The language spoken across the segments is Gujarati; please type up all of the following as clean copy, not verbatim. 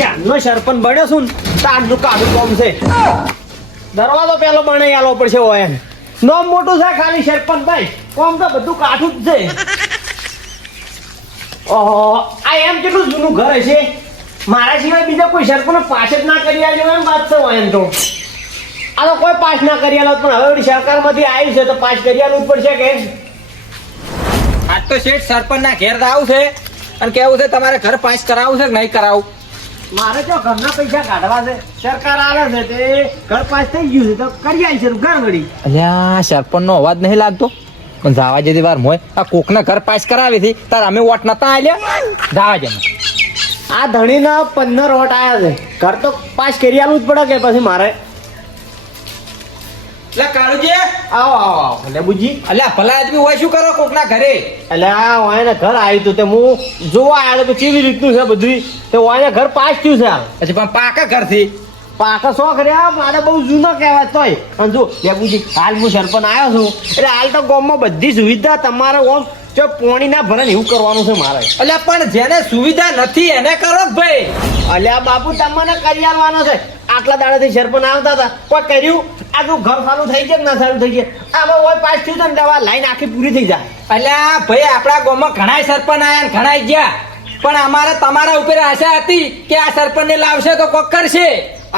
જાનનો સરપંચ બન્યો છું ને તારનું કાઢું કોમ છે. દરવાજો પેલો બનાવી આલો પડશે હોય એને. નામ મોટું છે ખાલી સરપંચ ભાઈ, કોમ તો બધું કાઠું જ છે. ઓહો, આ એમ કેટલું જૂનું ઘર હશે. મારા સિવાય બીજા કોઈ સરપંચ પાસ જ ના કરી આવ્યો એમ વાત છે હોય એમ તો. આ તો કોઈ પાસ ના કરી આલો પણ હવે સરકારમાંથી આવ્યું છે તો પાસ કરી આલવું જ પડશે કે. આજ તો શેઠ સરપંચ ના ઘેર આવું છે અને કેવું છે તમારે ઘર પાસ કરાવવું છે કે નહીં કરાવું? મારે જો ઘરના પૈસા કાઢવા છે, સરકાર આલે છે તે ઘર પાસ થઈ ગયું છે તો કરી આવી છે ઘર વળી. અલ્યા સરપંચ નો અવાજ નહીં લાગતો પણ જવા જેથી વાર મોય આ કોકના ઘર પાસ કરાવી હતી તાર અમે વોટ નતા આલ્યા જવા જે. આ ધણીના 15 વોટ આયા છે, ઘર તો પાસ કરી આલવું જ પડે કે પછી મારે. એટલે કાળુજી આવો આવો આવો લેબુજી. અલ્યા ભલા આદમી હોય શું કરો કોકના ઘરે? એટલે આ વાયને ઘર આવ્યું હતું તે હું જોવા આવ્યો તો કેવી રીતનું છે બધું તે વાયને ઘર પાસ થયું છે. હાલ પછી પણ પાકા ઘરથી પાકા શોખ રહ્યા મારે બહુ જૂનો કહેવાય તોય. અને જો લેબુજી હાલ હું સરપંચ આવ્યો છું એટલે હાલ તો ગામમાં બધી સુવિધા તમારે ઓમ જો પોણી ના ભરે ને એવું કરવાનું છે મારે. અલ્યા પણ જેને સુવિધા નથી એને કરો ભાઈ. અલ્યા બાપુ તમને કરી આલવાનો છે. આટલા દાડાથી સરપંચ આવતા હતા કોઈ કર્યું? આટલું ઘર સારું થઈ જાય કે ના સારું થઈ જાય? આમાં હોય પાસ થયું છે ને દવા લાઈન આખી પૂરી થઈ જાય. અલ્યા ભાઈ આપણા ગામમાં ઘણાય સરપંચ આયા ને ઘણાય ગયા પણ અમારે તમારા ઉપર આશા હતી કે આ સરપંચ ને લાવશે તો કોક કરશે.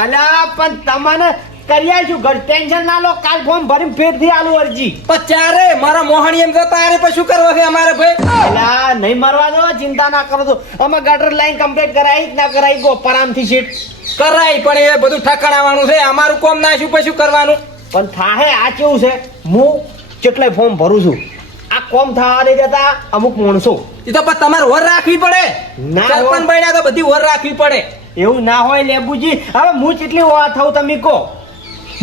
અલ્યા પણ તમને કરી આલશું ઘર, ટેન્શન ના લો. કાલ ફોર્મ ભરીને ફેરથી આલુ અરજી. પણ ચારે મારા મોહણી એમ તો તારે પછી શું કરવા છે અમારે ભાઈ? અલ્યા નહીં મરવા દો, ચિંતા ના કરો તો અમે ગટર લાઈન કમ્પ્લીટ કરાવી ના કરાવી ગો પરામથી સીટ કરાય પણ એ બધું ઠકાણાવાનું છે. અમારું કોમ ના શું પછી કરવાનું? પણ થાહે. આ કેવું છે હું કેટલાય ફોર્મ ભરું છું, આ કોમ થવા નહીં દેતા અમુક માણસો. એ તો પણ તમારે વર રાખવી પડે. ના સરપંચ બન્યા તો બધી વર રાખવી પડે. એવું ના હોય લેબુજી. હવે હું કેટલી વાર થઉં તમે કહો.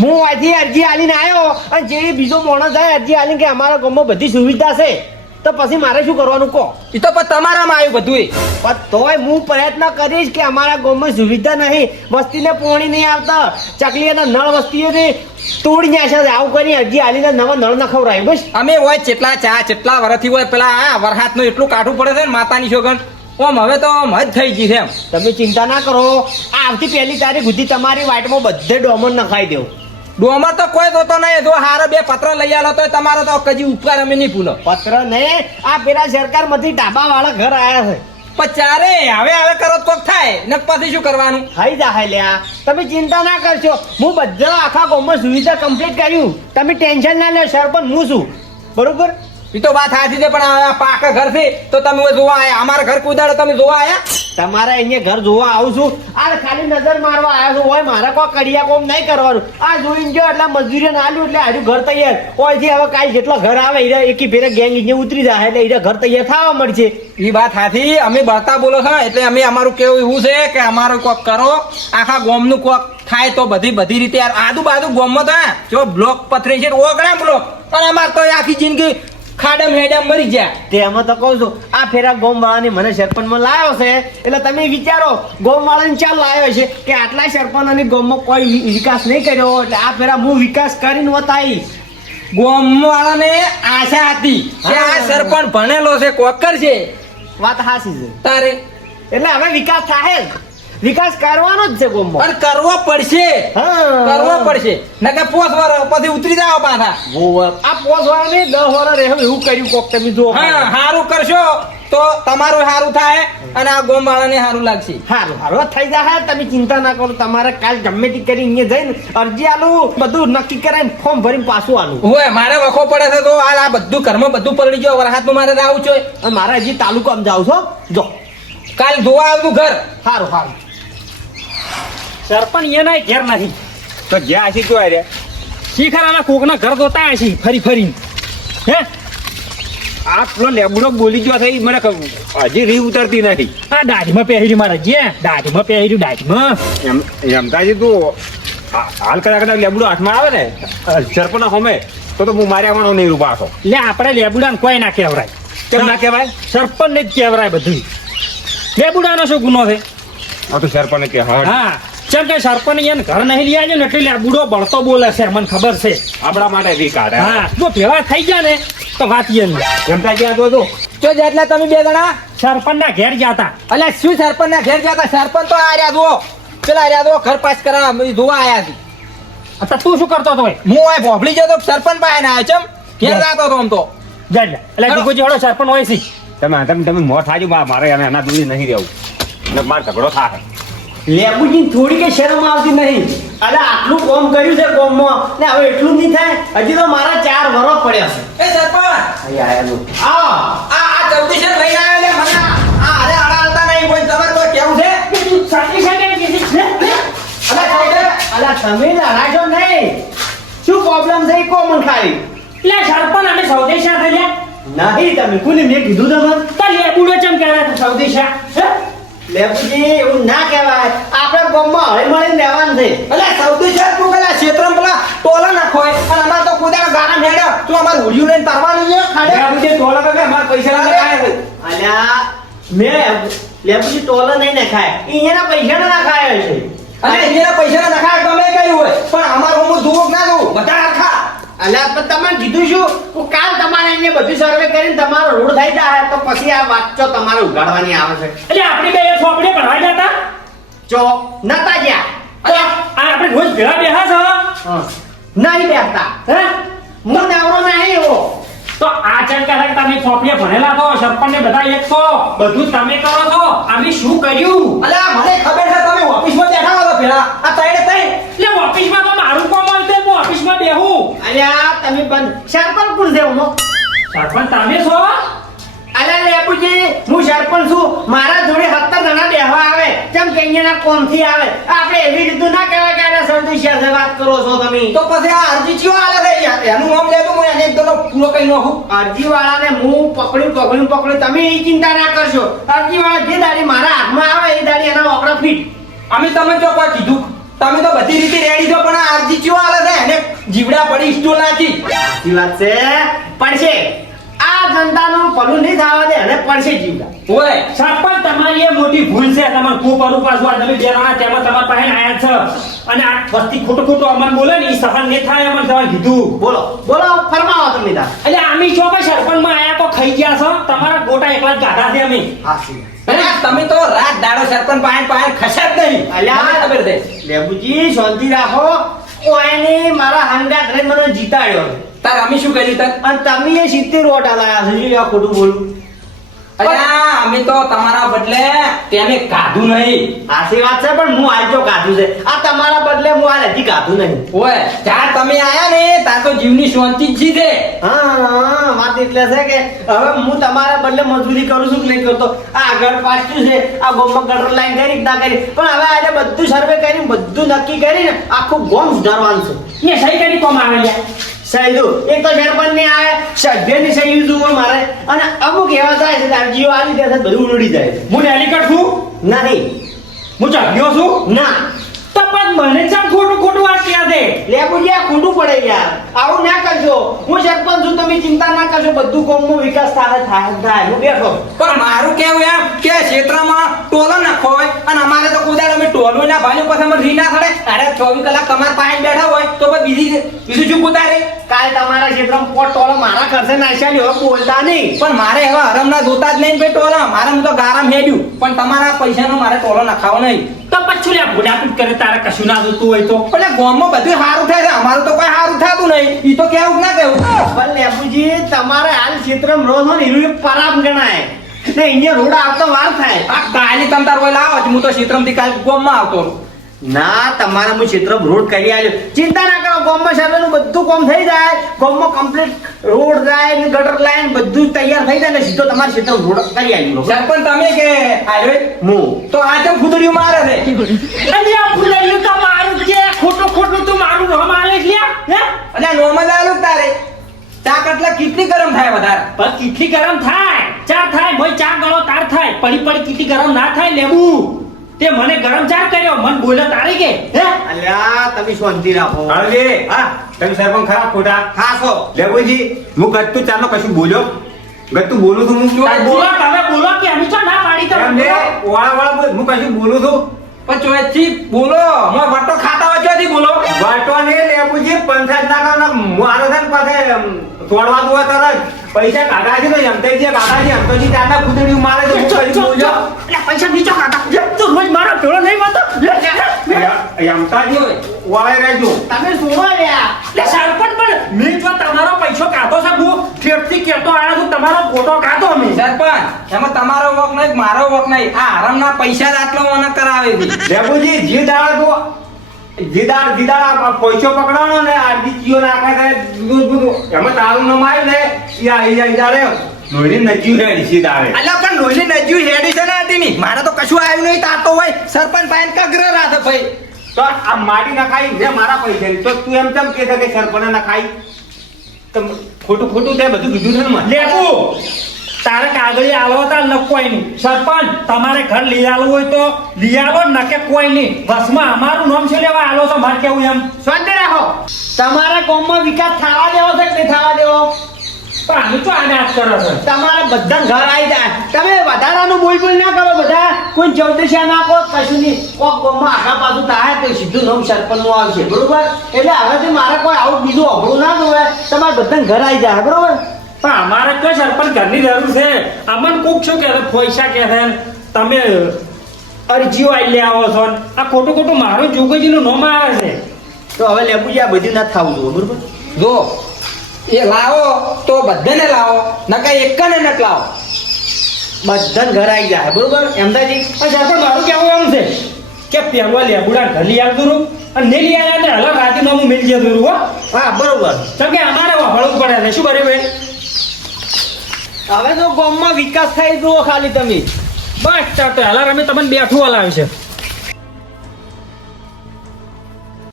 હું અહીંથી અરજી આલીને આવ્યો અને જે બીજો માણસ જાય અરજી આલીને કે અમારા ગામમાં બધી સુવિધા છે તો પછી મારે શું કરવાનું કહો? એ તો પણ તમારામાં આવ્યું બધું. પણ તોય હું પ્રયત્ન કરીશ કે અમારા ગામમાં સુવિધા નહીં, વસ્તીને પોણી નહીં આવતા, ચકલીના નળ વસ્તીઓને તોડી નાખે છે. આવું કરી અરજી આલીને નવા નળ ના ખવડાય બસ. અમે હોય જેટલા જેટલા વર્ષથી હોય પેલા આ વરસાદનું એટલું કાઠું પડે છે ને માતાની શોગન ઓમ હવે તો આમ જ થઈ ગઈ છે એમ. તમે ચિંતા ના કરો. આ આવતી 1 તારીખ સુધી તમારી વાટમાં બધે ડોમર નખાઈ દેવું. ડોમર તો કોઈ જોતો નહીં. જો હારે 2 પત્ર લઈ આલો તો તમારો તો કદી ઉપકાર અમે નહીં ભૂલો. પત્ર નહીં, આ પેલા સરકારમાંથી ઢાબા વાળા ઘર આયા છે. પણ ચારે હવે કરો તો કોક થાય ને પછી શું કરવાનું? થઈ જાય લ્યા, તમે ચિંતા ના કરશો. હું બધા આખા ગામમાં સુવિધા કમ્પ્લીટ કર્યું. તમે ટેન્શન ના લો, સરપંચ હું છું બરોબર. એ તો વાત સાચી છે પણ આ પાકા ઘર છે તો તમે જોવા આયા. અમારા ઘર કુદાડો તમે જોવા આયા? તમારે અહીંયા ઘર જોવા આવું છું. આ ખાલી નજર મારવા આવ્યો છું. હોય મારે કોઈ કડિયા કોમ નહીં કરવાનું. આ જોઈને જો એટલે મજૂરી ના આલ્યું એટલે આજુ ઘર તૈયાર. ઓયથી હવે કાલ જેટલો ઘર આવે એ એકી ફેરે ગેંગ અહીંયા ઉતરી જાય એટલે એ ઘર તૈયાર થવા મળશે. એ વાત સાચી. અમે બળતા બોલો છો એટલે અમે અમારું કેવું એવું છે કે અમારું કોક કરો આખા ગામનું કોક થાય તો બધી રીતે યાર આજુબાજુ ગામમાં તો જો બ્લોક પથરી છે ઓગણા બ્લોક અને અમારે તો આખી જિંદગી ખાડમ હેડમ મરી ગયા. તેમાં તો કહું છું આ ફેરા ગોમ વાળાની મને સરપંચમાં લાવ્યો છે એટલે તમે વિચારો ગોમ વાળાને ચાલ લાવ્યો છે કે આટલા સરપંચોની ગોમમાં કોઈ વિકાસ નહીં કર્યો એટલે આ ફેરા હું વિકાસ કરીને બતાવીશ. ગામવાળાને આશા હતી કે આ સરપંચ ભણેલો છે કોક કરશે. વાત સાચી છે તારે એટલે હવે વિકાસ થાય જ. વિકાસ કરવાનો જ છે ગોમમાં. પણ કરવો પડશે. કરવો પડશે નકે 5 વર્ષ પછી ઉતરી જાવ પાછા. આ 5 વર્ષ નહીં 10 વર્ષ રહેવું એવું કર્યું કોક તમે જો. હા સારું કરશો તો તમારું સારું થાય અને આ ગોમ વાળાને સારું લાગશે. સારું થઈ જાય. તમે ચિંતા ના કરો. તમારે કાલ ગમે તે કરી અહીંયા જઈને અરજી આલું બધું નક્કી કરાવીને ફોર્મ ભરીને પાછું આલું. હોય મારે વખો પડે છે તો આ બધું ઘરમાં બધું પલળી ગયો વરસાદમાં મારે આવું છે અને મારે હજી તાલુકામાં જાવ છો જો કાલ જોવા આવતું ઘર. સારું સરપંચ એના ઘેર નથી તો જ્યાં હશે તો આરે શીખરાના કોકના ઘર જોતા હશે ફરી હે. આ પેલો લેબડો બોલી ગયો થઈ મને હજી રી ઉતરતી નથી. આ દાઢીમાં પહેર્યું મારે જે દાઢીમાં પહેર્યું દાઢીમાં એમતાજી તું હાલ કદાચ લેબડો હાથમાં આવે ને સરપંચ હોમે તો હું મારે આવવાનો નહીં રૂપા છો. લે આપણે લેબુડાને કોઈ ના કહેવરાય. કેમ ના કહેવાય? સરપંચ ને જ કહેવરાય બધું. લેબુડાનો શું ગુનો છે? હા તો સરપંચ કે હા ચમ કે સરપંચ એને ઘર નહીં લઈ આવ્યો ને એટલે લેબુડો બળતો બોલે છે મને ખબર છે. આપણા માટે વી કાઢે. હા જો ભેવા થઈ ગયા ને તો વાત એમ એમતાજી આ તો જો જેટલા તમે બે જણા સરપંચના ઘેર ગયા હતા. અલ્યા શું સરપંચ ના ઘેર જતા? સરપંચ તો આર્યા જુઓ, પેલા આર્યા જુઓ ઘર પાસ કરાવવા અમે જોવા આયા હતી. તો તું શું કરતો હતો? હું આ ભોભલી જતો સરપંચ પાસે ના આવ્યો ચમ ઘેર જાતો હતો આમ તો. એટલે દીકુજી હળો સરપંચ હોય છે. તમે મોં થાજો મારે અને એના દૂરી નહીં રહેવું એટલે મારે ઝઘડો થાય. લેબુજી થોડી કે શરમ આવતી નહીં. અરે આટલું કોમ કર્યું છે કોમમાં ને હવે એટલું જ નહીં થાય. હજી તો મારા 4 વરસ પડ્યા છે. એ સરપંચ અહીં આયા લો. આ જગદીશન લઈને આવ્યો લે મને. આ અરે અડાડતા નહીં કોઈ. તમારે કોઈ કેવું છે? અલા તમે નારાજો નહીં. શું પ્રોબ્લેમ છે કો મન ખાલી. એટલે સરપંચ અમે સૌદેશા થયા. નહીં તમે કોને મેં કીધું તમને? તો લેબુડો ચમ કહેવાય તો સૌદેશા? લેબુજી એવું ના કહેવાય. આપણે ગામમાં હળી મળીને રહેવાનું છે. અલ્યા સૌથી છે તું પેલા ક્ષેત્રમાં પેલા ટોલા નાખો હોય અને અમારે તો કુદાનો ગાના મેળ્યો તું અમારે હુડિયું લઈને તરવાનું છે ખાડે લેબુજી ટોલા કરે અમારે પૈસા ના ખાય છે. અલ્યા મેં લેબુજી ટોલો નહીં નખાય. અહીંયાના પૈસા ના ખાય છે. અને એના પૈસા નખાય ગમે કર્યું હોય પણ અમારું હું જોવું ના જોવું બધા આખા. અલ્યા પણ તમને કીધું શું હું કાલ તમારે અહીંયા બધું સર્વે કરીને તમારો રોડ થઈ જાય તો પછી આ વાતચો તમારે ઉગાડવાની આવે છે. એટલે આપણે બે છોકરીઓ ભણવા જતા. ચો નતા ગયા. આ આપણે રોજ ભેળા બેહા છો. નહીં બેસતા. હે? હું નવરો નહીં એવો. તો આ ચમ કહે કે તમે છોકરીઓ ભણેલા છો, સરપંચ ને બધા એક છો, બધું તમે કરો છો, અમે શું કર્યું? અલ્યા મને ખબર છે તમે ઓફિસમાં બેઠા હો તો પેલા આ તઈને તઈ એટલે ઓફિસમાં તો મારું કામ હોય તો હું ઓફિસમાં બેહું. અલ્યા તમે બંધ સરપંચ કોણ છે હું? સરપંચ તમે છો? અલ્યા લેબુજી હું સરપંચ છું. મારા જોડે 17 જણા બેહવા આવે જેમ કે અહીંયાના કોમથી આવે. આપણે એવી રીતનું ના કહેવાય કે આને સૌથી સાથે વાત કરો છો તમે. તો પછી આ અરજી ચિયો આલે છે યાર એનું નામ લેતો હું એને એકદમ પૂરો કઈ નાખું. અરજીવાળાને હું પકડ્યું તમે એ ચિંતા ના કરશો. અરજીવાળા જે દાડી મારા હાથમાં આવે એ દાડી એના ઓકડા ફીટ. અમે તમે જો કોઈ કીધું તમે તો બધી રીતે રેડી છો પણ આ અરજી ચિયો આલે છે એને જીવડા પડી સ્ટોલ નાખી. સાચી વાત છે. પડશે આ જનતાનું ભલું નહીં થવા દે અને પડશે જીવડા. ઓય સરપંચ તમારી એ મોટી ભૂલ છે. તમારે ખૂબ અનુ પાછું આ તમે બેરાણા તેમાં તમારા પાસે આયા છે અને આ વસ્તી ખોટું અમન બોલે ને એ સહન નહીં થાય અમન તમારે કીધું. બોલો ફરમાવો તમે તાર. એટલે અમે છો ભાઈ સરપંચમાં આયા તો ખાઈ ગયા છો. તમારા ગોટા એકલા જ ગાધા છે અમે. હાસી. અરે તમે તો રાત દાડો સરપંચ પાસે ખસ્યા જ નહીં. અલ્યા મને ખબર છે. લેબુજી શાંતિ રાખો. ઓયને મારા હંગાત રહીને મને જીતાડ્યો તાર અમે શું કર્યું તાર? અને તમે એ 70 વોટ આલાયા છો. શું આ ખોટું બોલું? અલ્યા અમે તો તમારા બદલે તેને કાઢું નહીં. સાચી વાત છે પણ હું આજ તો કાઢું છે. આ તમારા બદલે હું આ હજી કાઢું નહીં. ઓય જ્યાં તમે આયા ને ત્યાં તો જીવની શાંતિ જ છે. હા વાત એટલે છે કે હવે હું તમારા બદલે મજૂરી કરું છું કે નહીં કરતો. આ ઘર પાછું છે. આ ગોમમાં ગટર લાઈન કરી કે ના કરી પણ હવે આજે બધું સર્વે કરીને બધું નક્કી કરીને આખું ગોમ સુધારવાનું છે. એ સહી કરી કોમ આવે લ્યા. સહી એક તો સરપંચ ને આવે સભ્યની સહી જુઓ મારે અને અમુક એવા થાય છે કે અરજીઓ આવી દે છે બધું ઉડી જાય છે. હું ડેલિકેટ છું. નહીં હું ચડ્યો છું. ના તો પણ મને ચમ ખોટું વાત ક્યાં દે? લેબુજી આ ખોટું પડે યાર. આવું ના કરજો. હું સરપંચ છું તમે ચિંતા ના કરશો. બધું ગામનો વિકાસ થાય હું બેઠો. પણ મારું કેવું એમ કે ક્ષેત્રમાં ટોલો નાખો હોય અને અમારે તો કુદાડ અમે ટોલો ના ભાઈ પછી અમે રી ના થડે. અરે 24 કલાક તમારે પાસે બેઠા હોય તો પછી બીજું શું કુદાડે? કાલે તમારા ક્ષેત્રમાં પોટ ટોળો મારા ખર્ચે નાખ્યા હવે બોલતા નહીં. પણ મારે એવા હરમના જોતા જ નહીં ભાઈ ટોલા. મારે હું તો ગારામ હેડ્યું પણ તમારા પૈસાનો મારે ટોલો નખાવો નહીં. તો પછી લ્યા બુડાપીટ કરે તારે કશું ના જોતું હોય તો. એટલે ગામમાં બધું સારું થાય છે અમારું તો કોઈ સારું થતું નહીં. ઈ તો કેવું ના કેવું. પણ લેબુજી તમારે હાલ ક્ષેત્રમાં રહો છો ને એનું એક પરાબ ગણાય ને અહીંયા રોડ આવતો વાર થાય. આ કાલી તમ તાર કોઈ લાવો હું તો ક્ષેત્રમથી કાલ ગામમાં આવતો રહું. ના તમારે હું ક્ષેત્રમાં રોડ કરી આવ્યો. ચિંતા ના કરો. ગામમાં સર્વેનું બધું કામ થઈ જાય. ગામમાં કમ્પ્લીટ રોડ જાય ને ગટર લાઈન બધું તૈયાર થઈ જાય ને સીધો તમારા ક્ષેત્રમાં રોડ કરી આવ્યો. સરપંચ તમે કે આવ્યો હું તો આ જેમ ખુદડીયું મારે છે. અને આ ફૂલડિયું તો મારું છે. ખોટું તું મારું નામ આવે છે લ્યા. હે? અને નોર્મલ આલુ તારે ચા કટલા કેટલી ગરમ થાય વધારે? પણ કેટલી ગરમ થાય? ચા થાય ભાઈ ચા ગળો તાર થાય. પડી કેટલી ગરમ ના થાય લેબુ. તે મને ગરમ ચા કર્યો મન બોલે તારે કે હે? અલ્યા તમે શાંતિ રાખો. હવે તમે સરપંચ ખરાબ ખોટા ખાસો લેબુજી હું ગતું ચાલો કશું બોલ્યો ગતું બોલું છું હું બોલો તમે બોલો કે અમે તો ના પાડી તો એમ ને વાળા હું કશું બોલું છું પણ ચોથી બોલો મો વટો ખાતા હોય ચોથી બોલો. વાટો ને લેબુજી પંચાયત ના મારો છે ને પાસે તોડવા દો તરત પૈસા કાઢા છે ને એમતાજી કાઢા છે એમતાજી ત્યારના ફૂદડી મારે તો હું કરી બોલજો પૈસા નીચો કાઢા તું રોજ મારો પેલો નહીં માતો એમતાજી વાળે રહેજો તમે સુનો લ્યા લે સરપંચ પણ મેં જો તમારો પૈસો કાઢો છે હું ફેરથી કહેતો આવ્યો છું તમારો ફોટો કાઢો મેં સરપંચ એમાં તમારો વોક નહીં મારો વોક નહીં આ આરામના પૈસા જ આટલો મને કરાવે છે લેબુજી જી દાડા તો જીદાર પૈસો પકડવાનો ને આરજી ચીયો નાખે છે દૂધ એમાં તારું નામ આવ્યું ને યા ઈદારે લોહીની નજીવ રેડી સીધારે અલ્યા પણ લોહીની નજ્જુ હેડી છે ને આટીની મારે તો કશું આવ્યું નહીં તાતો હોય સરપંચ ભાઈ કગ્ર રાધે ભાઈ તો આ માટી નખાઈ છે મારા પૈસા તો તું એમ કેમ કે છે કે સરપંચ નખાઈ તો ખોટું તે બધું કીધું છે ને મને લેબુ તારે કાગળી આલો હતા ન કોઈ નહીં સરપંચ તમારે ઘર લઈ આલવું હોય તો લઈ આલો ન કે કોઈ નહીં બસમાં અમારું નામ છે લેવા આલો છો મારે કેવું એમ શાંતિ રાખો તમારા ગામમાં વિકાસ થવા દેવો છે કે નહીં થવા દેવો પણ અમે તો આને હાથ કરો છો તમારા બધા ઘર આવી જાય તમે વધારાનું બોલ ના કરો બધા કોઈ ચૌદશા ના કહો કશું નહીં કોક ગામમાં આગા પાછું થાય તો સીધું નામ સરપંચનું આવશે બરોબર એટલે હવેથી મારે કોઈ આવું બીજું અઘરું ના જોવે તમારે બધા ઘર આવી જાય બરોબર પણ અમારે કઈ સરપંચ ઘરની જરૂર છે અમને કોક શું કહે છે પૈસા કહે છે તમે અરજીઓ આવી લે આવો છો ને આ ખોટું મારું જોગજીનું નામ આવે છે તો હવે લેબુજી આ બધું ના થવું જોઈએ બરોબર જો એ લાવો તો બધાને લાવો નકા એકને નટ લાવો બધા ઘર આવી જાય બરોબર એમદાજી પણ સરપંચ મારું કહેવું એમ છે કે પહેલા લેબુડા ઘર લઈ આવતું રહું અને નહીં લઈ આવ્યા ને હલા રાજીનામું મિલી જતું રહું હો હા બરોબર કેમ કે અમારે વાપરવું પડે છે શું કર્યું ભાઈ હવે તો ગામમાં વિકાસ થાય જુઓ ખાલી તમે બસ ચાલ તો હલા અમે તમને બેઠું હલાવ્યું છે